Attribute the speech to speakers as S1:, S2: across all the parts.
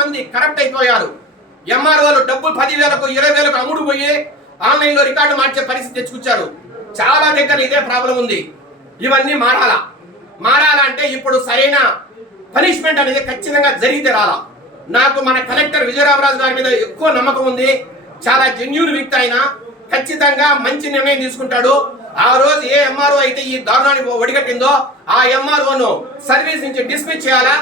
S1: మంది కరప్ట్ అయిపోయారు. ఎంఆర్ఓలు డబ్బులు పదివేలకు ఇరవై వేలకు అమ్ముడు పోయి ఆన్లైన్లో రికార్డు మార్చే పరిస్థితి తెచ్చుకొచ్చారు. చాలా దగ్గర ఇదే ప్రాబ్లం ఉంది. ఇవన్నీ మారాలా? మారాలా అంటే ఇప్పుడు సరైన పనిష్మెంట్ అనేది ఖచ్చితంగా జరిగితే రాలా. నాకు మన కలెక్టర్ విజయరామరాజు గారి మీద ఎక్కువ నమ్మకం ఉంది. చాలా జెన్యున్ వ్యక్తి ఆయన. ఖచ్చితంగా మంచి నిర్ణయం తీసుకుంటాడు. ఆ రోజు ఏ ఎంఆర్ఓ అయితే ఈ దారుణాన్ని ఒడిగట్టిందో ఆ ఎంఆర్ఓను సర్వీస్ నుంచి డిస్మిస్ చేయాలా?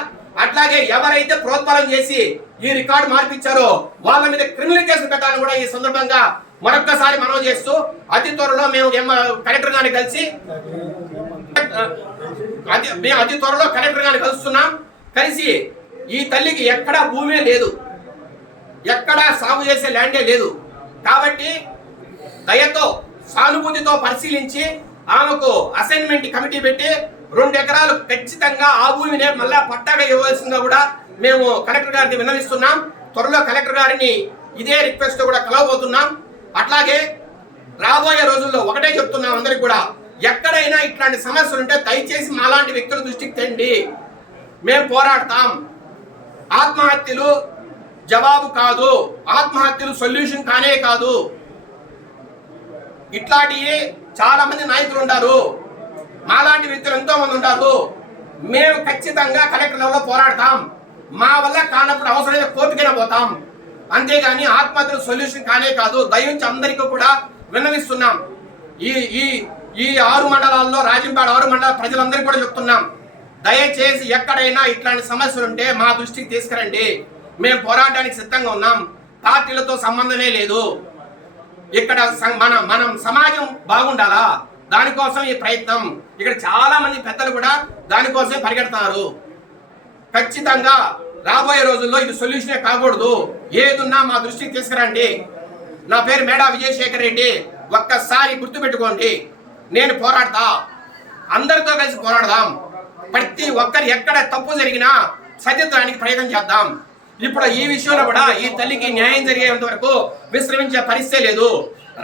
S1: అట్లాగే ఎవరైతే ప్రోత్సాహం చేసి ఈ రికార్డు మార్పించారో వాళ్ళ మీద క్రిమినల్ కేసు పెట్టాలని కూడా ఈ సందర్భంగా మరొక్కసారి మనవి చేస్తూ అతి త్వరలో మేము కలెక్టర్ గారిని కలిసి మేము అతి త్వరలో కలెక్టర్ గారిని కలుస్తున్నాం. కలిసి ఈ తల్లికి ఎక్కడా భూమే లేదు. ఎక్కడా సాగు చేసే ల్యాండే లేదు. కాబట్టి దయతో సానుభూతితో పరిశీలించి ఆమెకు అసైన్మెంట్ కమిటీ పెట్టి రెండు ఎకరాలు ఖచ్చితంగా ఆ భూమిని మళ్ళా పట్టాగా ఇవ్వాల్సిందిగా కూడా మేము కలెక్టర్ గారికి విన్నవిస్తున్నాం. త్వరలో కలెక్టర్ గారిని ఇదే రిక్వెస్ట్ కూడా కలవబోతున్నాం. అట్లాగే రాబోయే రోజుల్లో ఒకటే చెప్తున్నాం అందరికి కూడా ఎక్కడైనా ఇట్లాంటి సమస్యలు ఉంటే దయచేసి మాలాంటి వ్యక్తుల దృష్టికి తెండి. మేము పోరాడతాం. ఆత్మహత్యలు జవాబు కాదు. ఆత్మహత్యలు సొల్యూషన్ కానే కాదు. ఇట్లాంటి చాలా మంది నాయకులు ఉంటారు. నాలాంటి వ్యక్తులు ఎంతో మంది ఉంటారు. మేము ఖచ్చితంగా కలెక్టర్ లెవెల్లో పోరాడతాం. మా వల్ల కానప్పుడు అవసరమైన కోర్టుకైనా పోతాం. అంతేగాని ఆత్మహత్యలు సొల్యూషన్ కానే కాదు దయించి అందరికీ కూడా విన్నవిస్తున్నాం. ఈ ఈ ఈ ఆరు మండలాల్లో రాజంపేట ఆరు మండల ప్రజలందరికీ కూడా చెప్తున్నాం. దయచేసి ఎక్కడైనా ఇట్లాంటి సమస్యలు ఉంటే మా దృష్టికి తీసుకురండి. మేము పోరాటానికి సిద్ధంగా ఉన్నాం. పార్టీలతో సంబంధమే లేదు. ఇక్కడ మనం మనం సమాజం బాగుండాలా? దానికోసం ఈ ప్రయత్నం. ఇక్కడ చాలా మంది పెద్దలు కూడా దానికోసమే పరిగెడతారు. ఖచ్చితంగా రాబోయే రోజుల్లో ఇది సొల్యూషనే కాకూడదు. ఏదున్నా మా దృష్టికి తీసుకురండి. నా పేరు మేడా విజయశేఖర్ రెడ్డి. ఒక్కసారి గుర్తుపెట్టుకోండి. నేను పోరాడతా. అందరితో కలిసి పోరాడదాం. ప్రతి ఒక్కరు ఎక్కడ తప్పు జరిగినా సరిదిద్దడానికి ప్రయత్నం చేద్దాం. ఇప్పుడు ఈ విషయంలో కూడా ఈ తల్లికి న్యాయం జరిగేంత వరకు విశ్రమించే పరిస్థితే లేదు.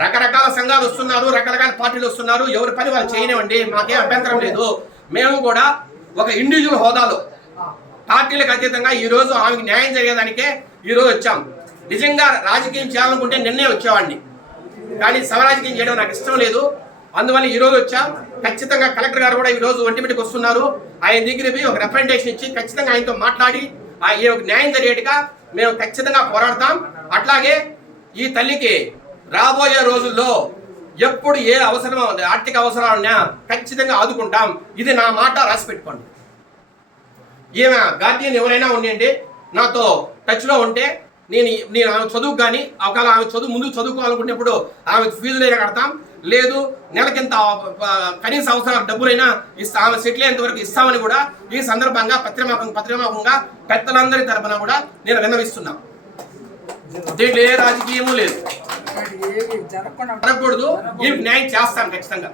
S1: రకరకాల సంఘాలు వస్తున్నారు రకరకాల పార్టీలు వస్తున్నారు. ఎవరి పని వాళ్ళు చేయనివ్వండి మాకేం అభ్యంతరం లేదు. మేము కూడా ఒక ఇండివిజువల్ హోదాలో పార్టీలకు అతీతంగా ఈ రోజు ఆమెకి న్యాయం జరిగేదానికే ఈరోజు వచ్చాం. నిజంగా రాజకీయం చేయాలనుకుంటే నిన్నే వచ్చేవాడిని. కానీ సవరాజకీయం చేయడం నాకు ఇష్టం లేదు. అందువల్ల ఈ రోజు వచ్చాం. ఖచ్చితంగా కలెక్టర్ గారు కూడా ఈ రోజు ఒంటిమిటికి వస్తున్నారు. ఆయన దగ్గర పోయి ఒక రిప్రజెంటేషన్ ఇచ్చి ఖచ్చితంగా ఆయనతో మాట్లాడి ఆ ఈ న్యాయం జరిగేట్టుగా మేము ఖచ్చితంగా పోరాడతాం. అట్లాగే ఈ తల్లికి రాబోయే రోజుల్లో ఎప్పుడు ఏ అవసరం ఆర్థిక అవసరాలున్నా ఖచ్చితంగా ఆదుకుంటాం. ఇది నా మాట రాసి పెట్టుకోండి. ఈమె గార్డియన్ ఎవరైనా ఉండండి నాతో టచ్లో ఉంటే నేను నేను ఆమె చదువు కానీ ఒకవేళ ఆమె చదువు ముందు చదువుకోవాలనుకున్నప్పుడు ఆమె ఫీజులైనా కడతాం. లేదు నెలకింత ఆ, కనీస అవసరాల డబ్బులైనా ఇస్తా ఆమె సెటిల్ అయ్యేంత వరకు ఇస్తామని కూడా ఈ సందర్భంగా పత్రిమాపం పత్రిమాపంగా పెద్దలందరి తరపున కూడా నేను విన్నవిస్తున్నా. దీంట్లో ఏ రాజకీయము లేదు. జరగకూడదు. ఈ న్యాయం చేస్తాం ఖచ్చితంగా.